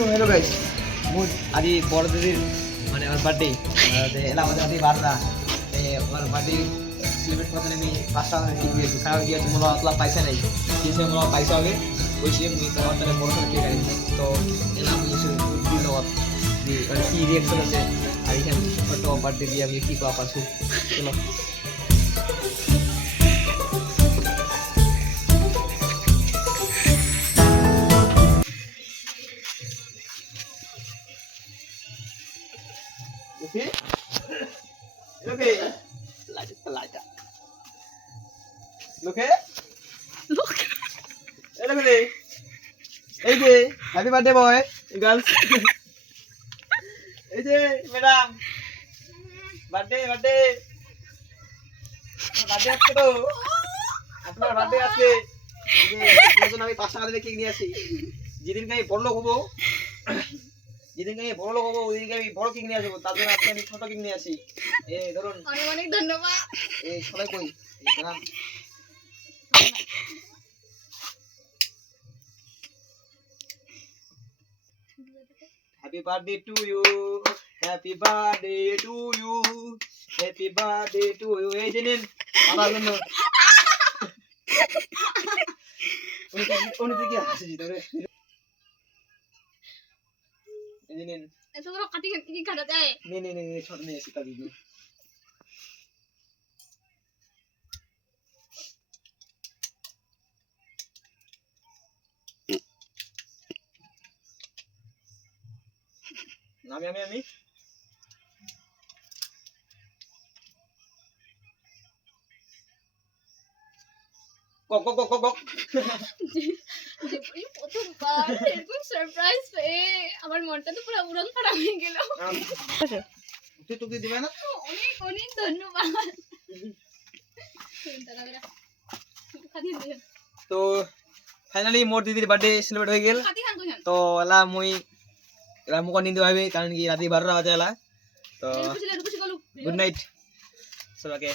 তো hello guys মোৰ আজি বড় দিদিৰ মানে আমার বার্থডে এলা আমাদের আজি বাররা আমার বার্থডে সেলিব্রেট করতে আমি পাঁচটা দিয়ে খাওয়া গিয়ে তোমরা আপলা পয়সা নাই কিছু আমরা পয়সা হবে ওই সে মুই তোমার তারে বড় করে কেক আনি তো এলা আমি এসে দিল দি মানে কি রিঅ্যাকশন আছে আর এখানে ছোট বার্থডে দিয়ে আমি কি পাওয়া পাচ্ছি চলো Okay. Okay. Laja. Look here. Look. Hey, look at me. Hey, Jay. Happy birthday, boy. Girls. Hey, Jay. Madam. Birthday. Birthday আজকে তো আপনার বার্থডে আজকে এই জন্য আমি 5 টাকা দিয়ে কেক নিয়ে আসি যেদিন আমি বড় লোক হবো ওই দিনকে আমি বড় কেক নিয়ে আসবো তার জন্য আজকে আমি ছোট কেক নিয়ে আসি এই ধরুন অনেক অনেক ধন্যবাদ এই সবাই কই সালাম happy birthday to you happy birthday to you happy birthday to you এই যে নিন আমার জন্য উনি কি হাসি ধরে এই যে নিন এত বড় কাটি কি কাটা যায় নে ছোট নিয়ে এসে কাটি দিন আমি কক যে প্রথমবার এরকম সারপ্রাইজ পেয়ে আমার মনটা তো পুরো উড়ন ফাড়া হয়ে গেল তুই দিবে না অনেক অনেক ধন্যবাদ তো ফাইনালি মোর দিদির বার্থডে সেলিব্রেট হয়ে গেল তো এলা মুখ নিন্দু ভাবি কারণ কি রাতে 12টা বাজে এলা তো গুড নাইট সবাইকে